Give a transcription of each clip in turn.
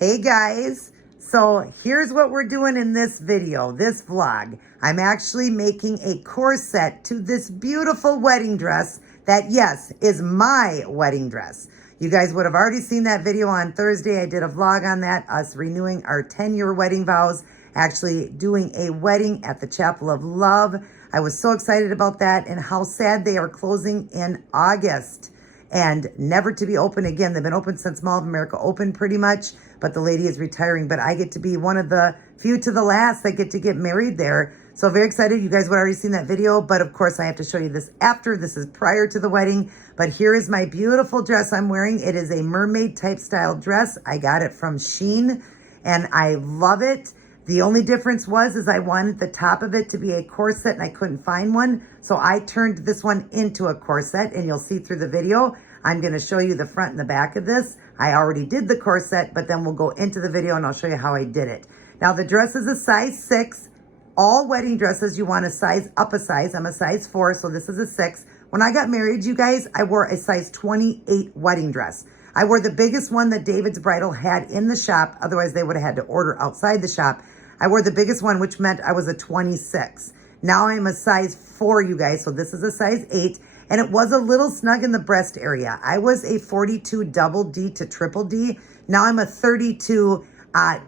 Hey guys, so here's what we're doing in this video, this vlog. I'm actually making a corset to this beautiful wedding dress that, yes, is my wedding dress. You guys would have already seen that video on Thursday. I did a vlog on that, us renewing our 10-year wedding vows, actually doing a wedding at the Chapel of Love. I was so excited about that and how sad they are closing in August and never to be open again. They've been open since Mall of America opened pretty much, but the lady is retiring. But I get to be one of the few to the last that get to get married there. So very excited. You guys would have already seen that video, but of course I have to show you this after. This is prior to the wedding, but here is my beautiful dress I'm wearing. It is a mermaid type style dress. I got it from Shein and I love it. The only difference is I wanted the top of it to be a corset and I couldn't find one. So I turned this one into a corset and you'll see through the video. I'm going to show you the front and the back of this. I already did the corset, but then we'll go into the video and I'll show you how I did it. Now the dress is a size 6. All wedding dresses, you want to size up a size. I'm a size 4, so this is a 6. When I got married, you guys, I wore a size 28 wedding dress. I wore the biggest one that David's Bridal had in the shop. Otherwise, they would have had to order outside the shop. I wore the biggest one, which meant I was a 26. Now I'm a size 4, you guys, so this is a size 8. And it was a little snug in the breast area. I was a 42 double D to triple D. Now I'm a 32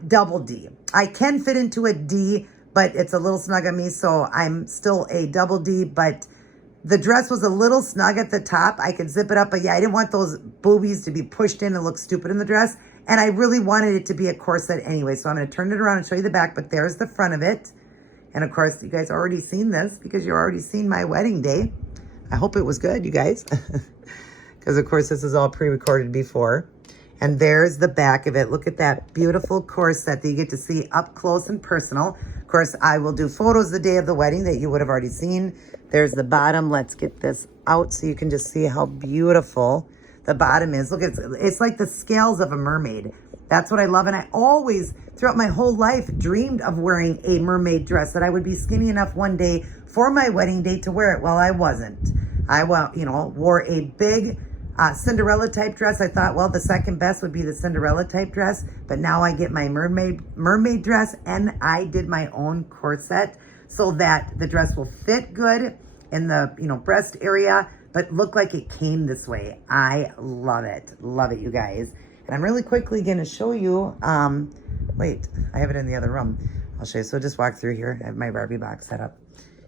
double D. I can fit into a D, but it's a little snug on me, so I'm still a double D, but the dress was a little snug at the top. I could zip it up, but yeah, I didn't want those boobies to be pushed in and look stupid in the dress. And I really wanted it to be a corset anyway, so I'm going to turn it around and show you the back, but there's the front of it. And of course, you guys already seen this because you already seen my wedding day. I hope it was good, you guys, because of course this is all pre-recorded before. And there's the back of it. Look at that beautiful corset that you get to see up close and personal. Of course, I will do photos the day of the wedding that you would have already seen. There's the bottom. Let's get this out so you can just see how beautiful the bottom is. Look, it's like the scales of a mermaid. That's what I love. And I always, throughout my whole life, dreamed of wearing a mermaid dress, that I would be skinny enough one day for my wedding day to wear it. Well, I wasn't. I wore a big Cinderella type dress. I thought, well, the second best would be the Cinderella type dress, but now I get my mermaid dress, and I did my own corset so that the dress will fit good in the breast area, but look like it came this way. I love it, you guys. And I'm really quickly going to show you. Wait, I have it in the other room. I'll show you. So just walk through here. I have my Barbie box set up.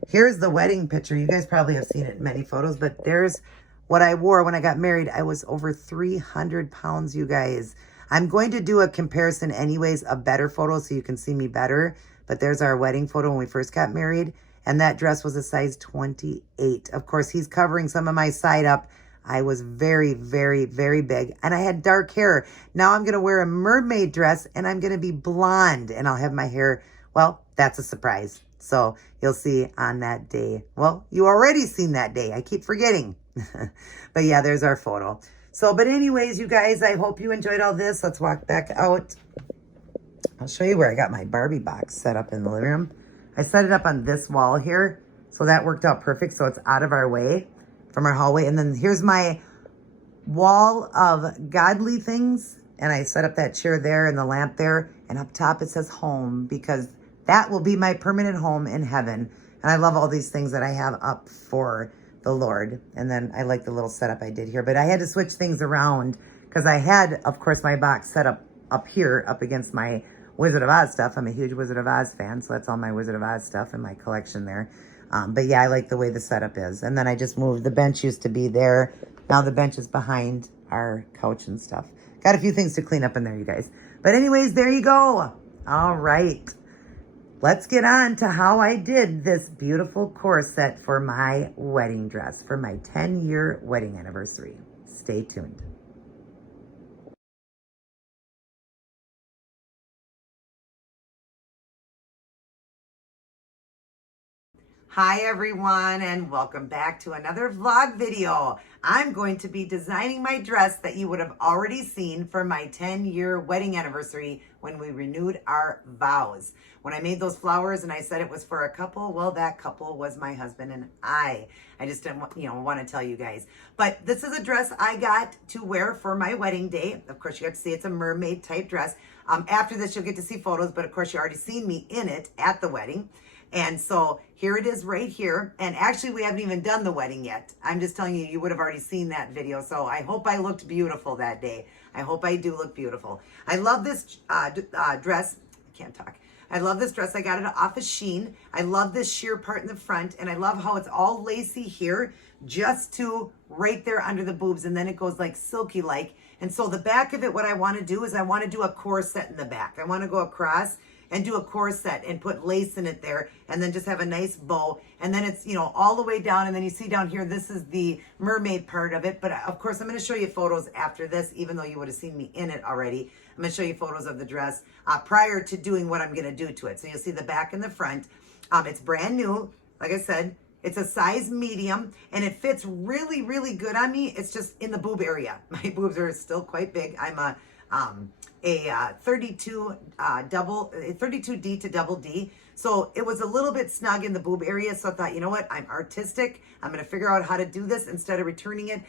Here's the wedding picture. You guys probably have seen it in many photos, but there's what I wore when I got married. I was over 300 pounds, you guys. I'm going to do a comparison anyways, a better photo so you can see me better. But there's our wedding photo when we first got married. And that dress was a size 28. Of course, he's covering some of my side up. I was very, very, very big. And I had dark hair. Now I'm going to wear a mermaid dress and I'm going to be blonde. And I'll have my hair, well, that's a surprise. So you'll see on that day. Well, you already seen that day. I keep forgetting. But yeah, there's our photo. So, but anyways, you guys, I hope you enjoyed all this. Let's walk back out. I'll show you where I got my Barbie box set up in the living room. I set it up on this wall here. So that worked out perfect. So it's out of our way from our hallway. And then here's my wall of godly things. And I set up that chair there and the lamp there. And up top it says home, because that will be my permanent home in heaven. And I love all these things that I have up for the Lord. And then I like the little setup I did here. But I had to switch things around because I had, of course, my box set up here, up against my Wizard of Oz stuff. I'm a huge Wizard of Oz fan, so that's all my Wizard of Oz stuff in my collection there. But yeah, I like the way the setup is. And then I just moved. The bench used to be there. Now the bench is behind our couch and stuff. Got a few things to clean up in there, you guys. But anyways, there you go. All right. Let's get on to how I did this beautiful corset for my wedding dress, for my 10-year wedding anniversary. Stay tuned. Hi everyone, and welcome back to another vlog video. I'm going to be designing my dress that you would have already seen for my 10-year wedding anniversary when we renewed our vows. When I made those flowers and I said it was for a couple, well, that couple was my husband and I. I just didn't want to tell you guys. But this is a dress I got to wear for my wedding day. Of course, you got to see it's a mermaid type dress. After this, you'll get to see photos, but of course, you already seen me in it at the wedding. And so here it is right here. And actually, we haven't even done the wedding yet. I'm just telling you, you would have already seen that video. So I hope I looked beautiful that day. I hope I do look beautiful. I love this dress. I can't talk. I love this dress. I got it off of Shein. I love this sheer part in the front. And I love how it's all lacy here just to right there under the boobs. And then it goes like silky like. And so the back of it, what I want to do is I want to do a corset in the back. I want to go across and do a corset and put lace in it there and then just have a nice bow. And then it's, all the way down. And then you see down here, this is the mermaid part of it. But of course, I'm going to show you photos after this, even though you would have seen me in it already. I'm going to show you photos of the dress prior to doing what I'm going to do to it. So you'll see the back and the front. It's brand new. Like I said, it's a size medium and it fits really, really good on me. It's just in the boob area. My boobs are still quite big. I'm a 32D to double D. So it was a little bit snug in the boob area. So I thought, you know what? I'm artistic. I'm going to figure out how to do this instead of returning it.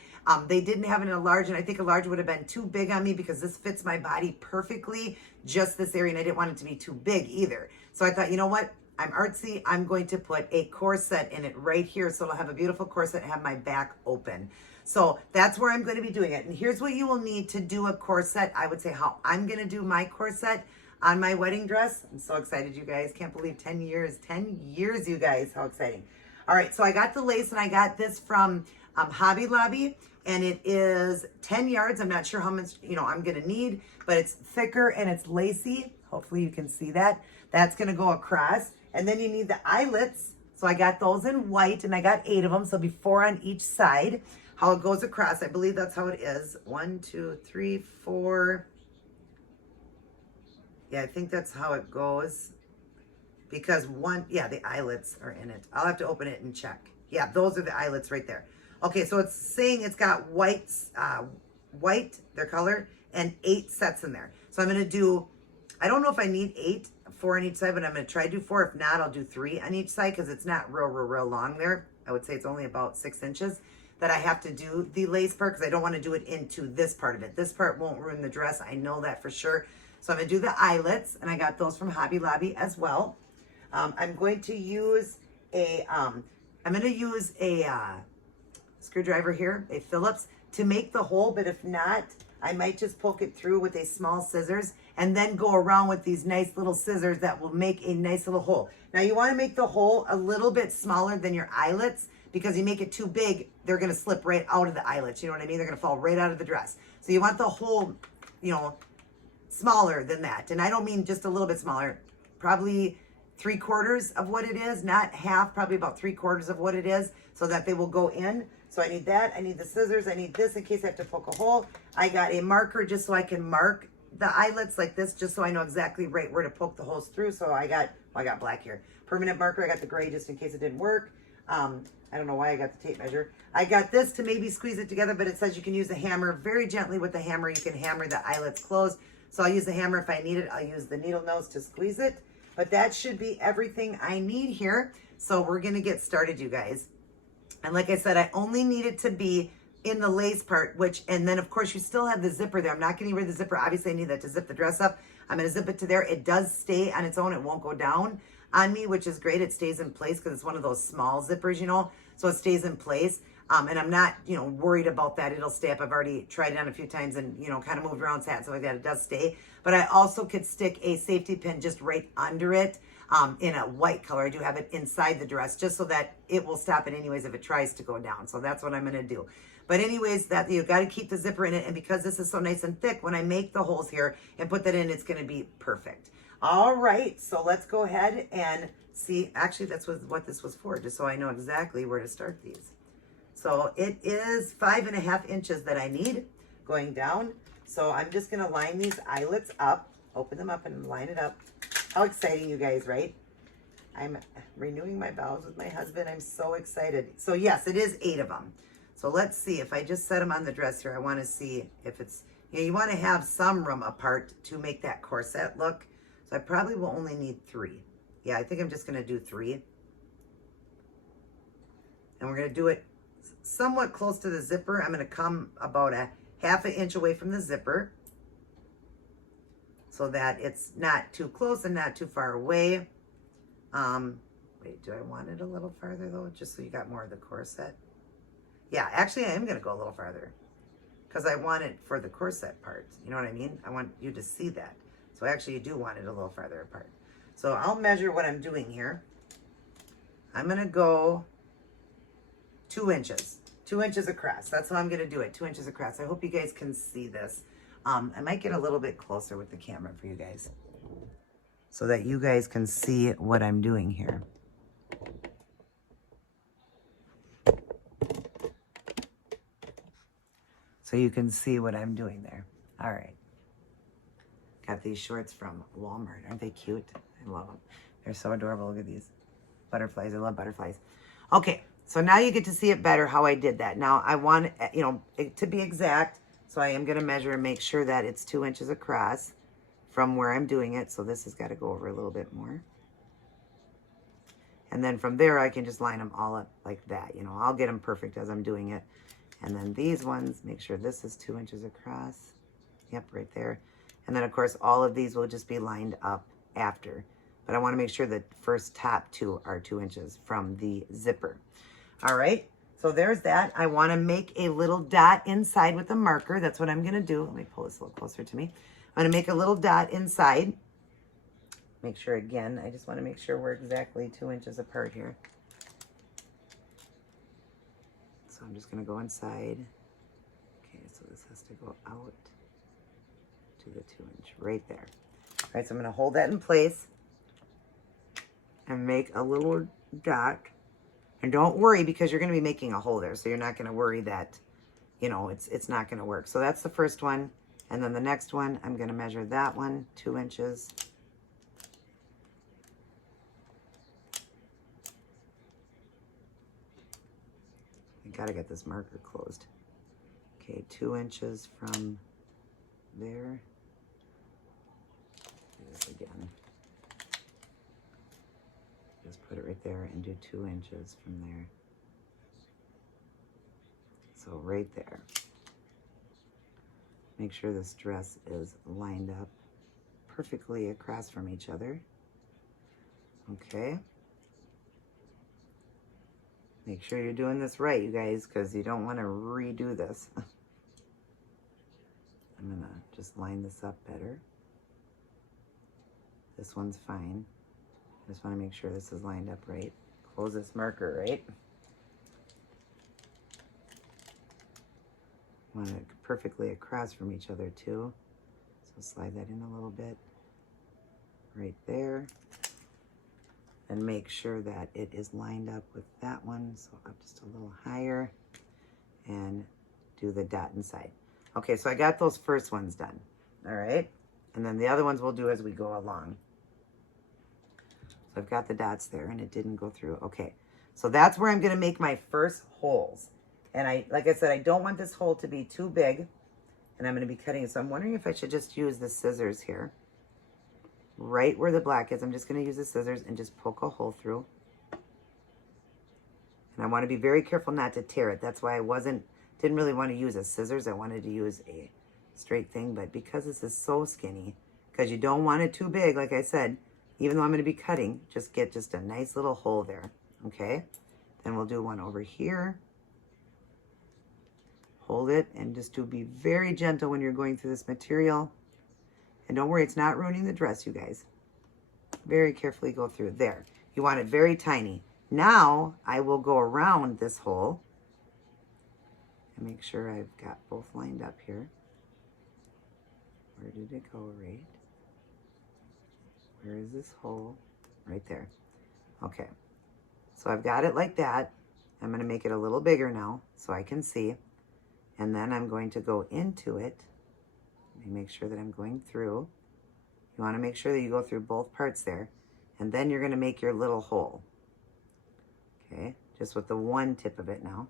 They didn't have it in a large, and I think a large would have been too big on me because this fits my body perfectly, just this area, and I didn't want it to be too big either. So I thought, you know what? I'm artsy. I'm going to put a corset in it right here. So it'll have a beautiful corset and have my back open. So that's where I'm going to be doing it. And here's what you will need to do a corset. I would say how I'm going to do my corset on my wedding dress. I'm so excited, you guys. Can't believe 10 years. 10 years, you guys. How exciting. All right, so I got the lace, and I got this from Hobby Lobby, and it is 10 yards. I'm not sure how much, I'm going to need, but it's thicker and it's lacy. Hopefully you can see that. That's going to go across. And then you need the eyelets. So I got those in white, and I got 8 of them. So it'll be 4 on each side. How it goes across, I believe that's how it is. 1, 2, 3, 4. Yeah, I think that's how it goes. Because the eyelets are in it. I'll have to open it and check. Yeah, those are the eyelets right there. Okay, so it's saying it's got white, their color, and 8 sets in there. So I'm going to do, I don't know if I need 8, 4 on each side, but I'm going to try to do 4. If not, I'll do 3 on each side because it's not real long there. I would say it's only about 6 inches that I have to do the lace part because I don't want to do it into this part of it. This part won't ruin the dress. I know that for sure. So I'm going to do the eyelets, and I got those from Hobby Lobby as well. I'm going to use a screwdriver here, a Phillips, to make the hole, but if not, I might just poke it through with a small scissors and then go around with these nice little scissors that will make a nice little hole. Now you want to make the hole a little bit smaller than your eyelets because you make it too big, they're going to slip right out of the eyelets. You know what I mean? They're going to fall right out of the dress. So you want the hole, smaller than that. And I don't mean just a little bit smaller, probably 3/4 of what it is, not half, probably about 3/4 of what it is, so that they will go in. So I need that. I need the scissors. I need this in case I have to poke a hole. I got a marker just so I can mark the eyelets like this, just so I know exactly right where to poke the holes through. So I got black here. Permanent marker. I got the gray just in case it didn't work. I don't know why I got the tape measure. I got this to maybe squeeze it together, but it says you can use a hammer. Very gently with the hammer, you can hammer the eyelets closed. So I'll use the hammer if I need it. I'll use the needle nose to squeeze it. But that should be everything I need here. So we're going to get started, you guys. And like I said, I only need it to be in the lace part, and then of course you still have the zipper there. I'm not getting rid of the zipper. Obviously I need that to zip the dress up. I'm going to zip it to there. It does stay on its own. It won't go down on me, which is great. It stays in place because it's one of those small zippers, so it stays in place. And I'm not, worried about that. It'll stay up. I've already tried it on a few times and, kind of moved around, sat and stuff like that. It does stay. But I also could stick a safety pin just right under it in a white color. I do have it inside the dress just so that it will stop it anyways if it tries to go down. So that's what I'm going to do. But anyways, that you've got to keep the zipper in it. And because this is so nice and thick, when I make the holes here and put that in, it's going to be perfect. All right. So let's go ahead and see. Actually, that's what this was for, just so I know exactly where to start these. So it is 5.5 inches that I need going down. So I'm just going to line these eyelets up, open them up and line it up. How exciting, you guys, right? I'm renewing my vows with my husband. I'm so excited. So yes, it is 8 of them. So let's see, if I just set them on the dress here, I want to see if it's, you want to have some room apart to make that corset look. So I probably will only need 3. Yeah, I think I'm just going to do 3. And we're going to do it somewhat close to the zipper. I'm going to come about a ½ inch away from the zipper so that it's not too close and not too far away. Wait, do I want it a little farther though? Just so you got more of the corset. Yeah, actually I am going to go a little farther because I want it for the corset part. You know what I mean? I want you to see that. So actually you do want it a little farther apart. So I'll measure what I'm doing here. I'm going to go 2 inches. 2 inches across. That's how I'm going to do it. 2 inches across. I hope you guys can see this. I might get a little bit closer with the camera for you guys so that you guys can see what I'm doing here. So you can see what I'm doing there. All right. Got these shorts from Walmart. Aren't they cute? I love them. They're so adorable. Look at these butterflies. I love butterflies. Okay, so now you get to see it better how I did that. Now I want, it to be exact, so I am going to measure and make sure that it's 2 inches across from where I'm doing it. So this has got to go over a little bit more. And then from there, I can just line them all up like that. I'll get them perfect as I'm doing it. And then these ones, make sure this is 2 inches across. Yep, right there. And then, of course, all of these will just be lined up after. But I want to make sure that first top 2 are 2 inches from the zipper. All right, so there's that. I want to make a little dot inside with a marker. That's what I'm going to do. Let me pull this a little closer to me. I'm going to make a little dot inside. Make sure, again, I just want to make sure we're exactly 2 inches apart here. So I'm just going to go inside. Okay, so this has to go out to the 2 inch right there. All right, so I'm going to hold that in place and make a little dot. And don't worry, because you're going to be making a hole there, so you're not going to worry that, it's not going to work. So that's the first one. And then the next one, I'm going to measure that one, 2 inches. Gotta get this marker closed. Okay, 2 inches from there. Do this again. Just put it right there and do 2 inches from there. So right there. Make sure this dress is lined up perfectly across from each other. Okay. Make sure you're doing this right, you guys, because you don't want to redo this. I'm going to just line this up better. This one's fine. I just want to make sure this is lined up right. Close this marker, right? Want it perfectly across from each other, too. So slide that in a little bit. Right there. And make sure that it is lined up with that one. So up just a little higher and do the dot inside. Okay, so I got those first ones done. All right. And then the other ones we'll do as we go along. So I've got the dots there and it didn't go through. Okay, so that's where I'm going to make my first holes. And like I said, I don't want this hole to be too big. And I'm going to be cutting it. So I'm wondering if I should just use the scissors here. Right where the black is, I'm just going to use the scissors and just poke a hole through. And I want to be very careful not to tear it. That's why I didn't really want to use a scissors. I wanted to use a straight thing, but because this is so skinny, because you don't want it too big, like I said, even though I'm going to be cutting, just get just a nice little hole there, okay? Then we'll do one over here. Hold it, and just to be very gentle when you're going through this material. And don't worry, it's not ruining the dress, you guys. Very carefully go through. There. You want it very tiny. Now, I will go around this hole and make sure I've got both lined up here. Where did it go, right? Where is this hole? Right there. Okay. So I've got it like that. I'm going to make it a little bigger now so I can see. And then I'm going to go into it. Let me make sure that I'm going through. You want to make sure that you go through both parts there. And then you're going to make your little hole. Okay, just with the one tip of it now,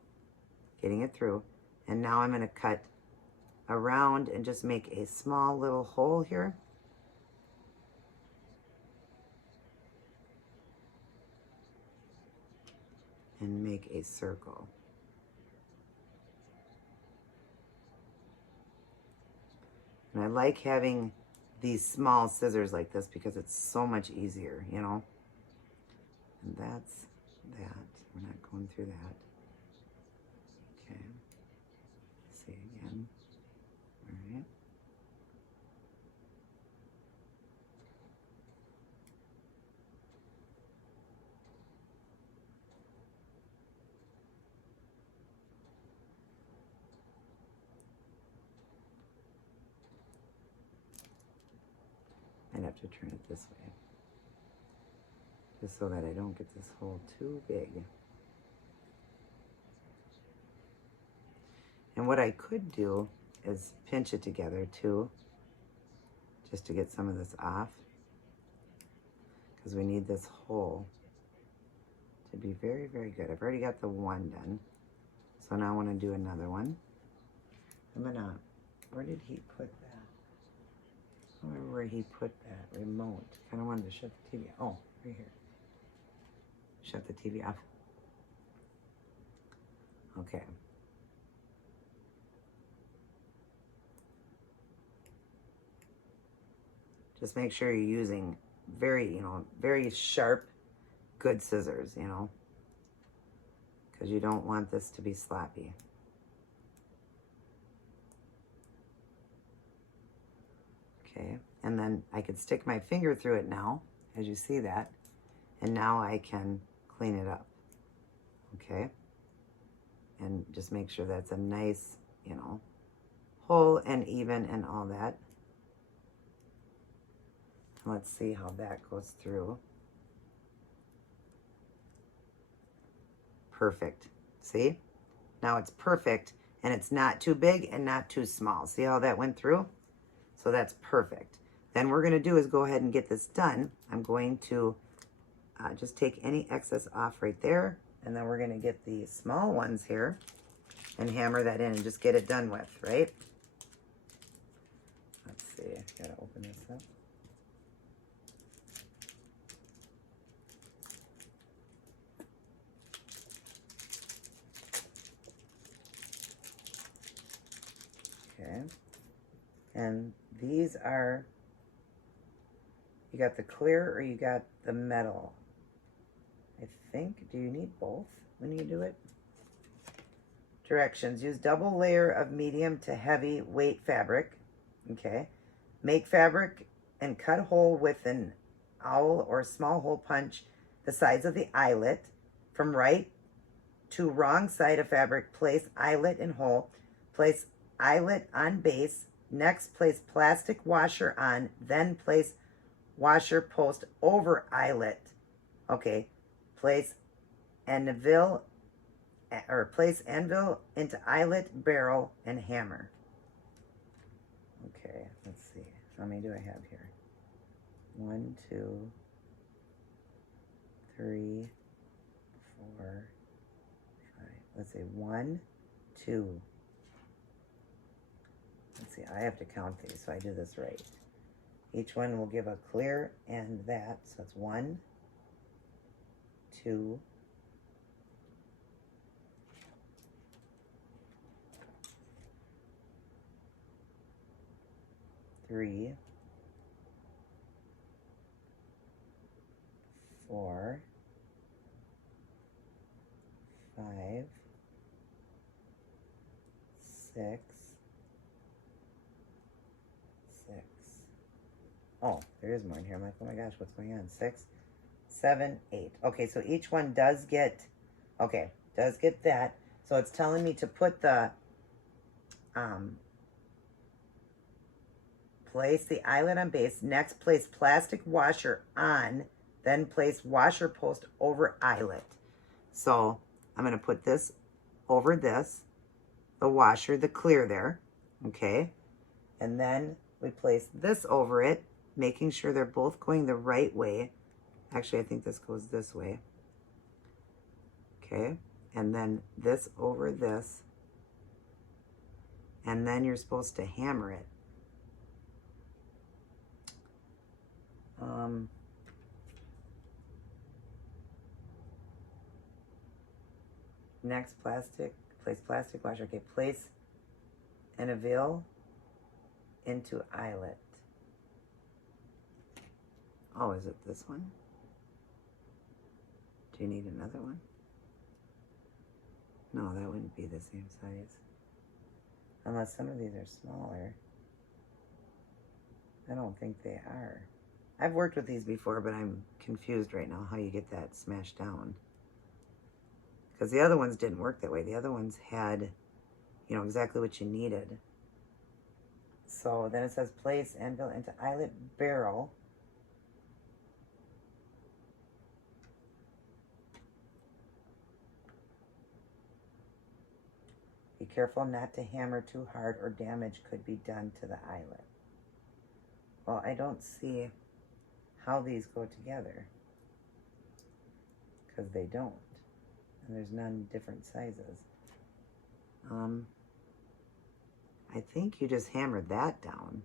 getting it through. And now I'm going to cut around and just make a small little hole here. And make a circle. And I like having these small scissors like this because it's so much easier, you know. And that's that. We're not going through that. Okay. Let's see again. All right. I'd have to turn it this way, just so that I don't get this hole too big. And what I could do is pinch it together too, just to get some of this off, because we need this hole to be very, very good. I've already got the one done, so now I want to do another one. I'm gonna, where did he put that? I don't remember where he put that remote. Kind of wanted to shut the TV. Oh, right here. Shut the TV off. Okay. Just make sure you're using very, very sharp, good scissors, because you don't want this to be sloppy. Okay, and then I could stick my finger through it now, as you see that, and now I can clean it up, okay? And just make sure that's a nice, hole and even and all that. Let's see how that goes through. Perfect. See? Now it's perfect, and it's not too big and not too small. See how that went through? So that's perfect. Then we're going to do is go ahead and get this done. I'm going to just take any excess off right there, and then we're going to get the small ones here and hammer that in and just get it done with, right? Let's see. I got to open this up. Okay. And these are, you got the clear or you got the metal? I think, do you need both when you do it? Directions, use double layer of medium to heavy weight fabric. Okay. Make fabric and cut hole with an owl or small hole punch the sides of the eyelet. From right to wrong side of fabric, place eyelet in hole. Place eyelet on base. Next, place plastic washer on, then place washer post over eyelet. Okay, place anvil into eyelet barrel and hammer. Okay, let's see. How many do I have here? 1, 2, 3, 4, 5. Let's see, 1, 2. Let's see, I have to count these, so I do this right. Each one will give a clear and that, so it's 1, 2, 3, 4, 5, 6. Oh, there is more in here. I'm like, oh my gosh, what's going on? 6, 7, 8. Okay, so each one does get, does get that. So it's telling me to put the, place the eyelet on base. Next, place plastic washer on. Then place washer post over eyelet. So I'm going to put this over this, the washer, the clear there. Okay. And then we place this over it, making sure they're both going the right way. Actually, I think this goes this way. Okay, and then this over this, and then you're supposed to hammer it. Next, place plastic washer. Okay, place an avail into eyelet. Oh, is it this one? Do you need another one? No, that wouldn't be the same size. Unless some of these are smaller. I don't think they are. I've worked with these before, but I'm confused right now how you get that smashed down. Because the other ones didn't work that way. The other ones had, you know, exactly what you needed. So then it says place anvil into eyelet barrel. Be careful not to hammer too hard or damage could be done to the eyelet. Well, I don't see how these go together because they don't. And there's none different sizes. I think you just hammered that down.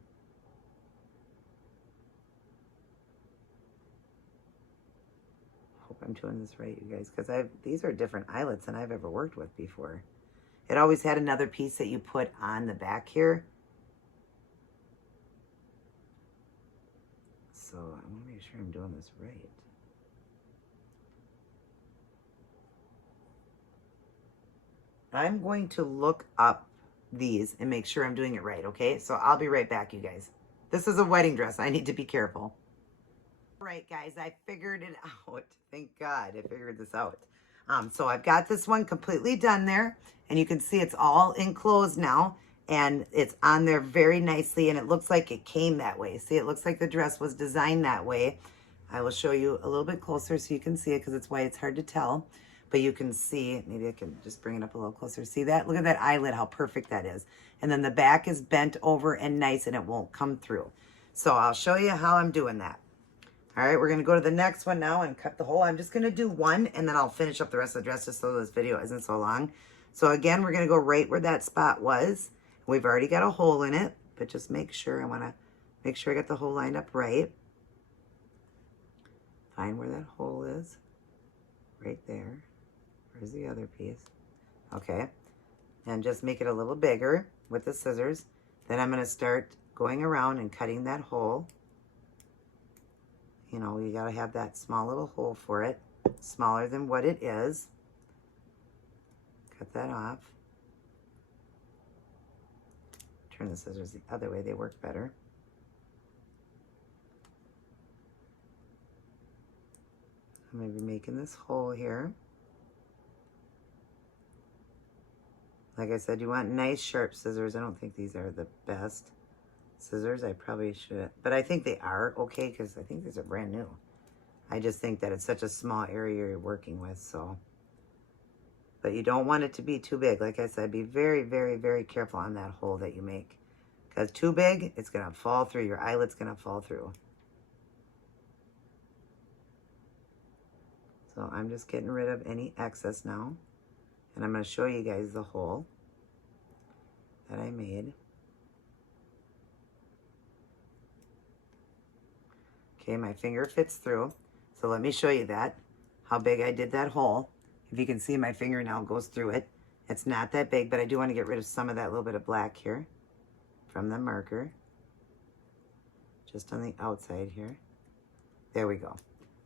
Hope I'm doing this right, you guys, because these are different eyelets than I've ever worked with before. It always had another piece that you put on the back here. So I want to make sure I'm doing this right. I'm going to look up these and make sure I'm doing it right, okay? So I'll be right back, you guys. This is a wedding dress. I need to be careful. All right, guys, I figured it out. Thank God I figured this out. So I've got this one completely done there, and you can see it's all enclosed now, and it's on there very nicely, and it looks like it came that way. See, it looks like the dress was designed that way. I will show you a little bit closer so you can see it, because it's why it's hard to tell. But you can see, maybe I can just bring it up a little closer. See that? Look at that eyelet, how perfect that is. And then the back is bent over and nice, and it won't come through. So I'll show you how I'm doing that. All right, we're going to go to the next one now and cut the hole. I'm just going to do one, and then I'll finish up the rest of the dress just so this video isn't so long. So again, we're going to go right where that spot was. We've already got a hole in it, but just make sure, I want to make sure I got the hole lined up right. Find where that hole is. Right there. Where's the other piece? Okay. And just make it a little bigger with the scissors. Then I'm going to start going around and cutting that hole. You know, you got to have that small little hole for it, smaller than what it is. Cut that off. Turn the scissors the other way, they work better. I'm going to be making this hole here. Like I said, you want nice sharp scissors. I don't think these are the best scissors. I probably should, but I think they are okay because I think these are brand new. I just think that it's such a small area you're working with, so. But you don't want it to be too big. Like I said, be very, very, very careful on that hole that you make. Because too big, it's going to fall through. Your eyelet's going to fall through. So I'm just getting rid of any excess now. And I'm going to show you guys the hole that I made. Okay, my finger fits through. So let me show you that, how big I did that hole. If you can see, my finger now goes through it. It's not that big, but I do want to get rid of some of that little bit of black here from the marker. Just on the outside here. There we go.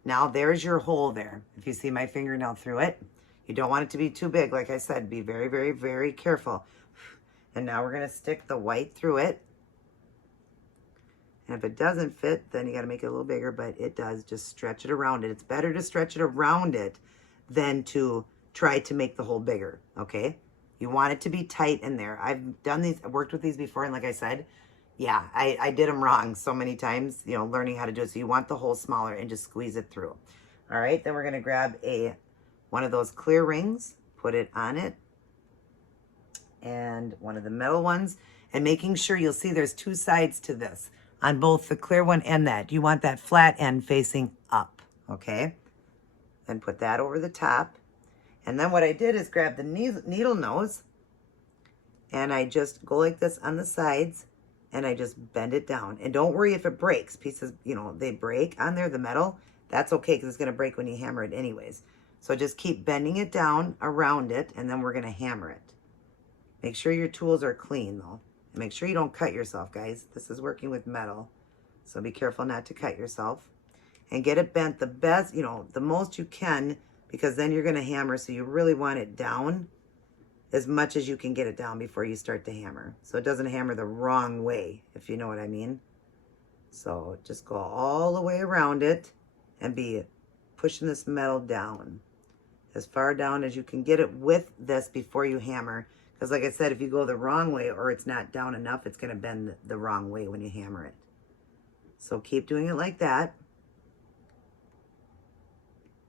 Now there's your hole there. If you see my fingernail through it, you don't want it to be too big. Like I said, be very, very, very careful. And now we're going to stick the white through it. And if it doesn't fit, then you got to make it a little bigger, but it does. Just stretch it around it. It's better to stretch it around it than to try to make the hole bigger, okay? You want it to be tight in there. I've done these, I've worked with these before, and like I said, yeah, I did them wrong so many times, you know, learning how to do it. So you want the hole smaller and just squeeze it through. All right, then we're going to grab one of those clear rings, put it on it, and one of the metal ones, and making sure you'll see there's two sides to this on both the clear one and that. You want that flat end facing up, okay? Then put that over the top. And then what I did is grab the needle nose and I just go like this on the sides and I just bend it down. And don't worry if it breaks. Pieces, you know, they break on there, the metal. That's okay because it's going to break when you hammer it anyways. So just keep bending it down around it and then we're going to hammer it. Make sure your tools are clean though. And make sure you don't cut yourself, guys. This is working with metal. So be careful not to cut yourself. And get it bent the best, you know, the most you can, because then you're going to hammer. So you really want it down as much as you can get it down before you start to hammer. So it doesn't hammer the wrong way, if you know what I mean. So just go all the way around it and be pushing this metal down as far down as you can get it with this before you hammer. Because like I said, if you go the wrong way or it's not down enough, it's going to bend the wrong way when you hammer it. So keep doing it like that.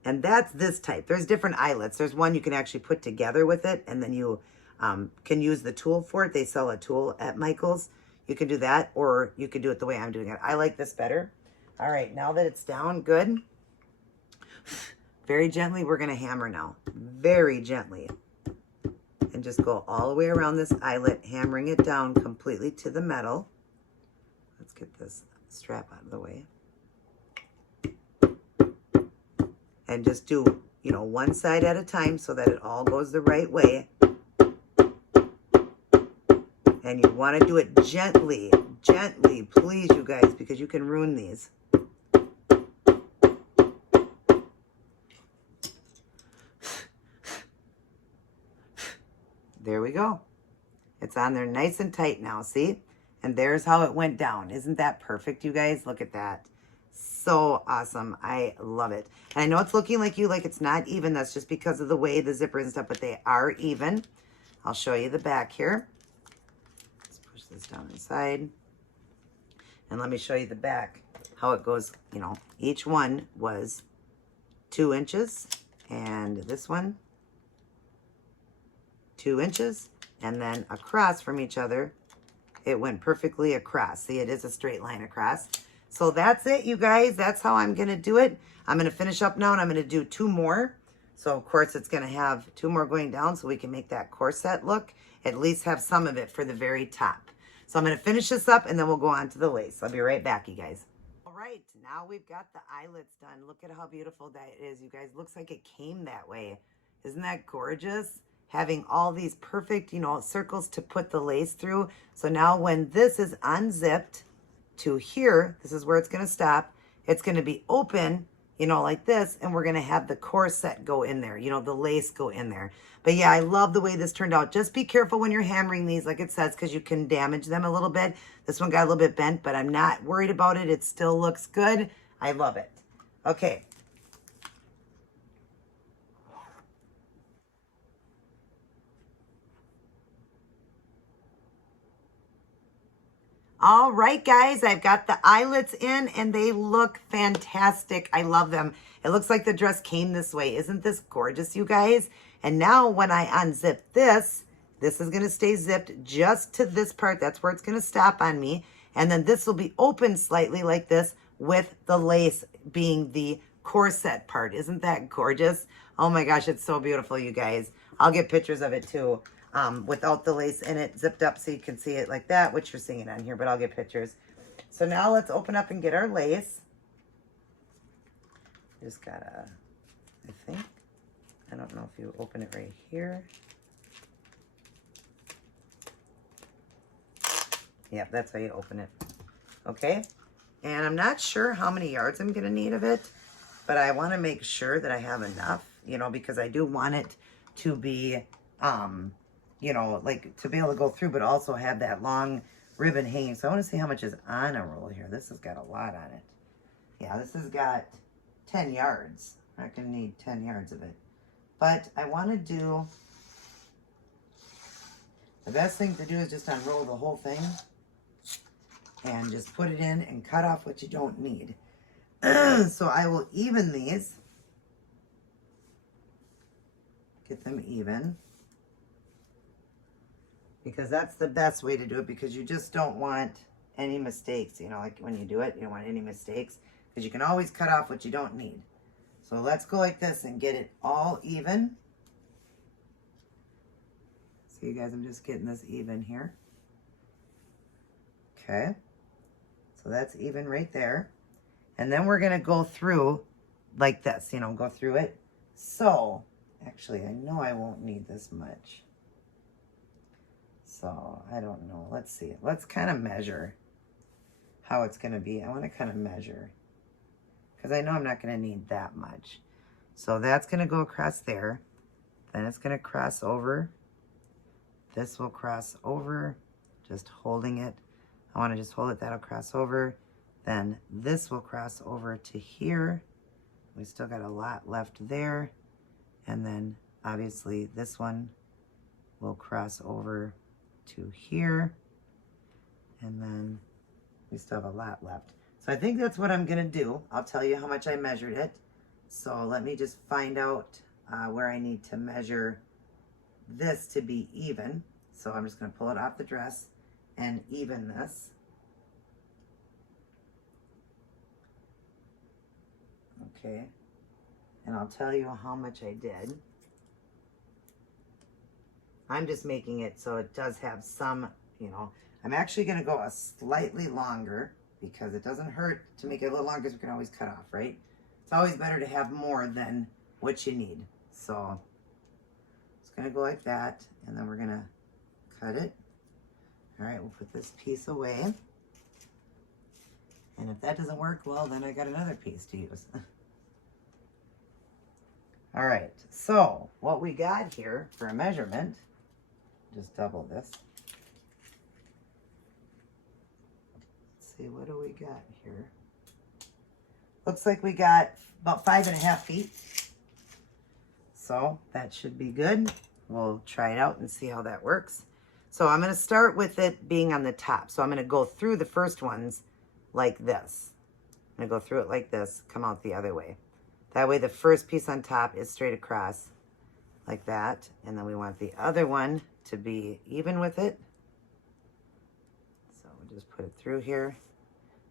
And that's this type. There's different eyelets. There's one you can actually put together with it, and then you can use the tool for it. They sell a tool at Michael's. You can do that, or you can do it the way I'm doing it. I like this better. All right, now that it's down, good. Very gently, we're going to hammer now. Very gently. And just go all the way around this eyelet, hammering it down completely to the metal. Let's get this strap out of the way. And just do, you know, one side at a time so that it all goes the right way. And you want to do it gently, gently, please, you guys, because you can ruin these. There we go. It's on there nice and tight now, see? And there's how it went down. Isn't that perfect, you guys? Look at that. So awesome. I love it. And I know it's looking like it's not even. That's just because of the way the zipper and stuff, but they are even. I'll show you the back here. Let's push this down inside. And let me show you the back, how it goes. You know, each one was 2 inches. And this one, 2 inches. And then across from each other, it went perfectly across. See, it is a straight line across. So that's it, you guys. That's how I'm going to do it. I'm going to finish up now, and I'm going to do 2 more. So, of course, it's going to have 2 more going down so we can make that corset look. At least have some of it for the very top. So I'm going to finish this up, and then we'll go on to the lace. I'll be right back, you guys. All right, now we've got the eyelets done. Look at how beautiful that is, you guys. Looks like it came that way. Isn't that gorgeous? Having all these perfect, you know, circles to put the lace through. So now when this is unzipped to here, this is where it's going to stop. It's going to be open, you know, like this, and we're going to have the corset go in there, you know, the lace go in there. But yeah, I love the way this turned out. Just be careful when you're hammering these, like it says, because you can damage them a little bit. This one got a little bit bent, but I'm not worried about it. It still looks good. I love it. Okay. All right, guys, I've got the eyelets in and they look fantastic. I love them. It looks like the dress came this way. Isn't this gorgeous, you guys? And now when I unzip this, this is going to stay zipped just to this part. That's where it's going to stop on me. And then this will be open slightly like this with the lace being the corset part. Isn't that gorgeous? Oh my gosh, it's so beautiful, you guys. I'll get pictures of it too. Without the lace in it, zipped up so you can see it like that, which you're seeing it on here, but I'll get pictures. So now let's open up and get our lace. Just gotta, I think, I don't know if you open it right here. Yeah, that's how you open it. Okay, and I'm not sure how many yards I'm gonna need of it, but I wanna make sure that I have enough, you know, because I do want it to be, you know, like to be able to go through, but also have that long ribbon hanging. So I want to see how much is on a roll here. This has got a lot on it. Yeah, this has got 10 yards. I'm not going to need 10 yards of it. But I want to do, the best thing to do is just unroll the whole thing and just put it in and cut off what you don't need. So I will even these. Get them even. Because that's the best way to do it, because you just don't want any mistakes, you know, like when you do it, you don't want any mistakes, because you can always cut off what you don't need. So let's go like this and get it all even. See you guys, I'm just getting this even here. Okay, so that's even right there. And then we're gonna go through like this, you know, go through it. So, actually, I know I won't need this much. So, I don't know, let's see. Let's kind of measure how it's gonna be. I wanna kind of measure, because I know I'm not gonna need that much. So that's gonna go across there. Then it's gonna cross over. This will cross over, just holding it. I wanna just hold it, that'll cross over. Then this will cross over to here. We still got a lot left there. And then obviously this one will cross over to here. And then we still have a lot left. So I think that's what I'm gonna do. I'll tell you how much I measured it. So let me just find out where I need to measure this to be even. So I'm just gonna pull it off the dress and even this. Okay, and I'll tell you how much I did. I'm just making it so it does have some, you know, I'm actually gonna go a slightly longer because it doesn't hurt to make it a little longer because we can always cut off, right? It's always better to have more than what you need. So it's gonna go like that, and then we're gonna cut it. All right, we'll put this piece away. And if that doesn't work, well, then I got another piece to use. All right, so what we got here for a measurement, just double this. Let's see, what do we got here? Looks like we got about 5.5 feet. So that should be good. We'll try it out and see how that works. So I'm gonna start with it being on the top. So I'm gonna go through the first ones like this. I'm gonna go through it like this, come out the other way. That way the first piece on top is straight across like that. And then we want the other one to be even with it. So we'll just put it through here.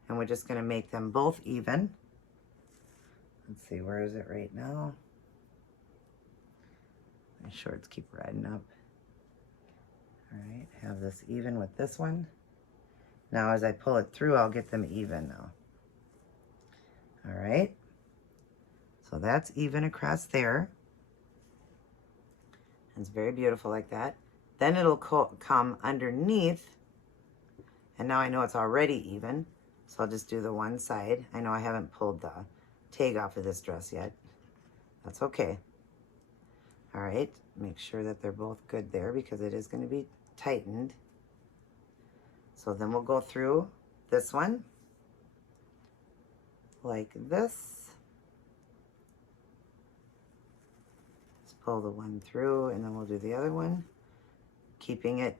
And we're just gonna make them both even. Let's see, where is it right now? My shorts keep riding up. All right, have this even with this one. Now as I pull it through, I'll get them even now. All right, so that's even across there. It's very beautiful like that. Then it'll come underneath, and now I know it's already even, so I'll just do the one side. I know I haven't pulled the tag off of this dress yet. That's okay. All right, make sure that they're both good there because it is going to be tightened. So then we'll go through this one like this. Just pull the one through and then we'll do the other one, keeping it,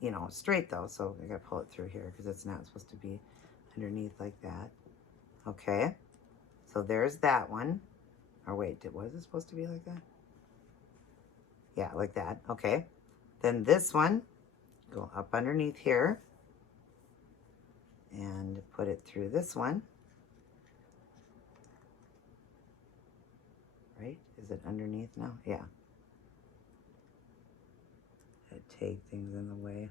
you know, straight though. So I gotta pull it through here because it's not supposed to be underneath like that. Okay, so there's that one. Or wait, was it supposed to be like that? Yeah, like that. Okay, then this one, go up underneath here and put it through this one. Right? Is it underneath now? Yeah. I take things in the way.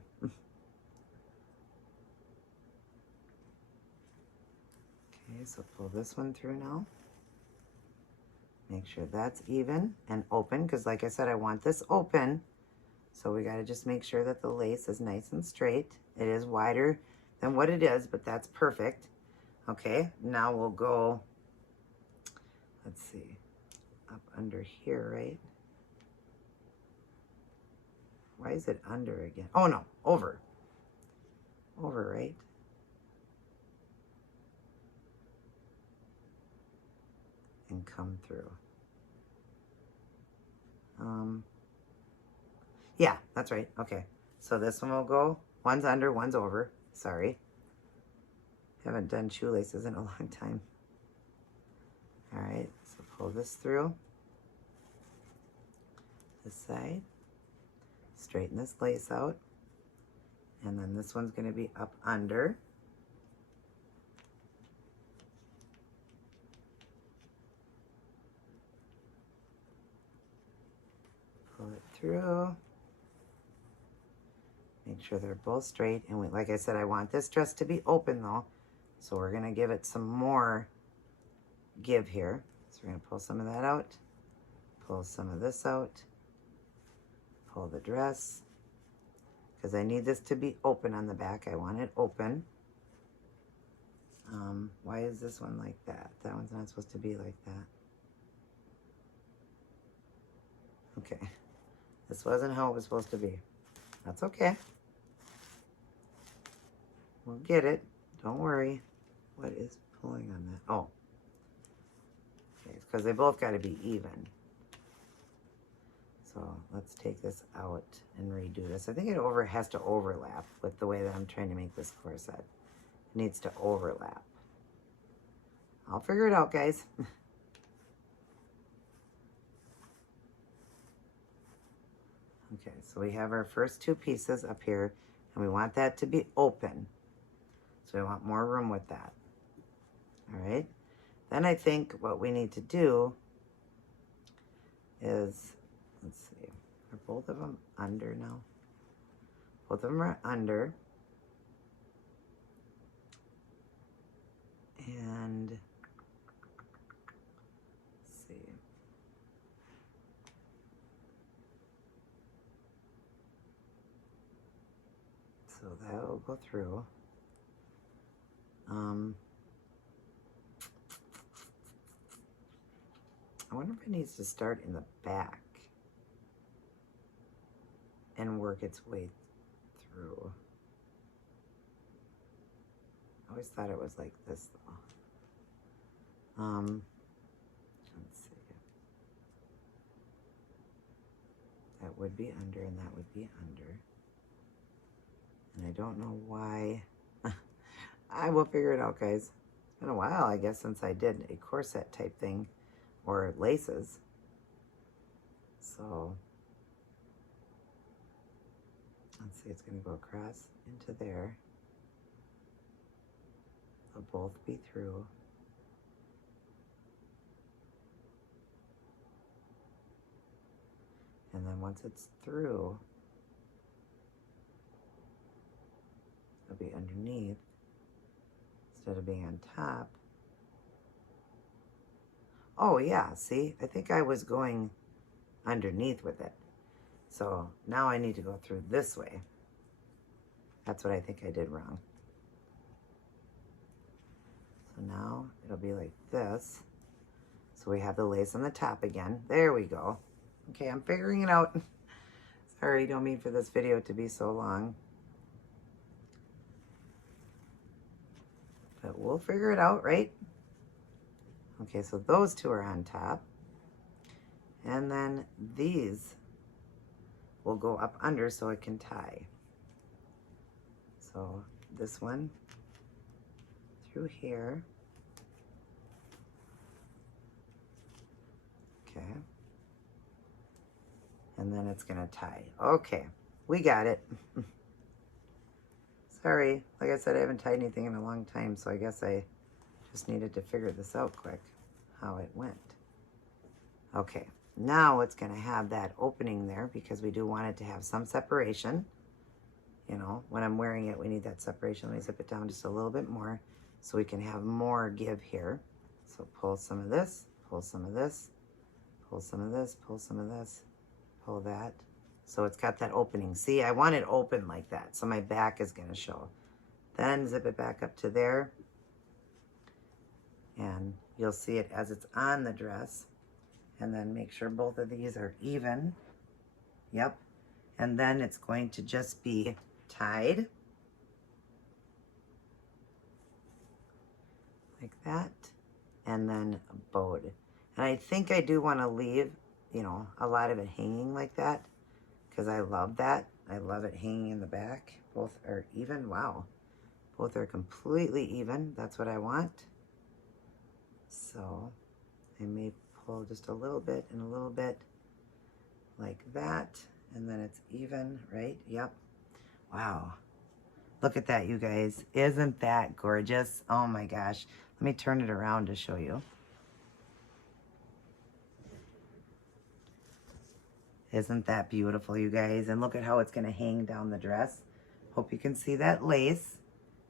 Okay, so pull this one through now. Make sure that's even and open, because like I said, I want this open. So we got to just make sure that the lace is nice and straight. It is wider than what it is, but that's perfect. Okay, now we'll go, let's see, up under here, right? Why is it under again? Oh no, over. Over, right? And come through. Yeah, that's right. Okay, so this one will go, one's under, one's over. Sorry. Haven't done shoelaces in a long time. All right, so pull this through. This side. Straighten this lace out. And then this one's going to be up under. through. Make sure they're both straight. And like I said, I want this dress to be open though. So we're gonna give it some more give here. So we're gonna pull some of that out, pull some of this out, pull the dress, because I need this to be open on the back. I want it open. Why is this one like that? That one's not supposed to be like that. Okay, this wasn't how it was supposed to be. That's okay. We'll get it. Don't worry. What is pulling on that? Oh. Okay, it's because they both got to be even. So let's take this out and redo this. I think it has to overlap with the way that I'm trying to make this corset. It needs to overlap. I'll figure it out, guys. Okay, so we have our first two pieces up here, and we want that to be open. So we want more room with that. All right. Then I think what we need to do is, let's see, are both of them under now? Both of them are under. And let's see. So that will go through. I wonder if it needs to start in the back and work its way through. I always thought it was like this though. Let's see. That would be under and that would be under. And I don't know why. I will figure it out, guys. It's been a while, I guess, since I did a corset type thing or laces. So let's see, it's going to go across into there. They'll both be through. And then once it's through, it'll be underneath instead of being on top. Oh yeah, see, I think I was going underneath with it. So now I need to go through this way. That's what I think I did wrong. So now it'll be like this. So we have the lace on the top again. There we go. Okay, I'm figuring it out. Sorry, don't mean for this video to be so long. But we'll figure it out, right? Okay, so those two are on top. And then these will go up under so it can tie. So this one through here. Okay. And then it's gonna tie. Okay, we got it. Sorry, like I said, I haven't tied anything in a long time, so I guess I just needed to figure this out quick, how it went. Okay, now it's gonna have that opening there because we do want it to have some separation. You know, when I'm wearing it, we need that separation. Let me zip it down just a little bit more so we can have more give here. So pull some of this, pull some of this, pull some of this, pull some of this, pull that. So it's got that opening. See, I want it open like that, so my back is gonna show. Then zip it back up to there. And you'll see it as it's on the dress. And then make sure both of these are even. Yep. And then it's going to just be tied. Like that. And then bowed. And I think I do want to leave, you know, a lot of it hanging like that. Because I love that. I love it hanging in the back. Both are even. Wow. Both are completely even. That's what I want. So I may pull just a little bit and a little bit like that. And then it's even, right? Yep. Wow. Look at that, you guys. Isn't that gorgeous? Oh my gosh. Let me turn it around to show you. Isn't that beautiful, you guys? And look at how it's going to hang down the dress. Hope you can see that lace.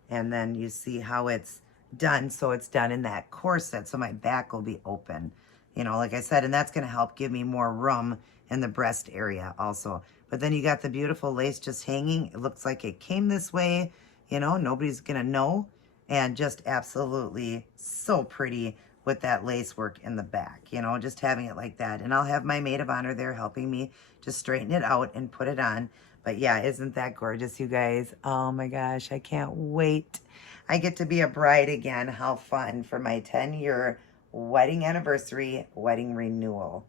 And then you see how it's done. So it's done in that corset. So my back will be open, you know, like I said, and that's going to help give me more room in the breast area also. But then you got the beautiful lace just hanging. It looks like it came this way, you know, nobody's going to know. And just absolutely so pretty with that lace work in the back, you know, just having it like that. And I'll have my maid of honor there helping me to straighten it out and put it on. But yeah, isn't that gorgeous, you guys? Oh my gosh, I can't wait. I get to be a bride again. How fun for my 10-year wedding anniversary, wedding renewal.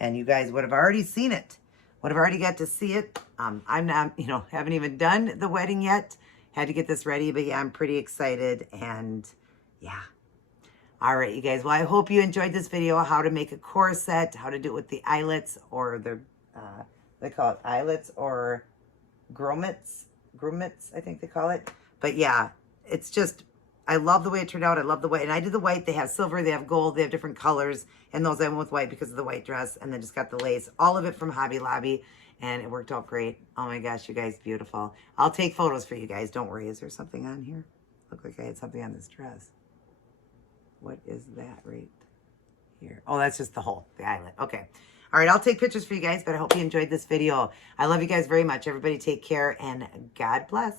And you guys would have already seen it. Would have already got to see it. I'm not, you know, haven't even done the wedding yet. Had to get this ready, but yeah, I'm pretty excited. And yeah. All right, you guys. Well, I hope you enjoyed this video, how to make a corset, how to do it with the eyelets or the, they call it eyelets or grommets, I think they call it. But yeah, it's just, I love the way it turned out. I love the white. And I did the white. They have silver, they have gold, they have different colors. And those I went with white because of the white dress. And then just got the lace. All of it from Hobby Lobby. And it worked out great. Oh my gosh, you guys, beautiful. I'll take photos for you guys. Don't worry. Is there something on here? Looked like I had something on this dress. What is that right here? Oh, that's just the hole, the eyelet. Okay. All right, I'll take pictures for you guys, but I hope you enjoyed this video. I love you guys very much. Everybody take care and God bless.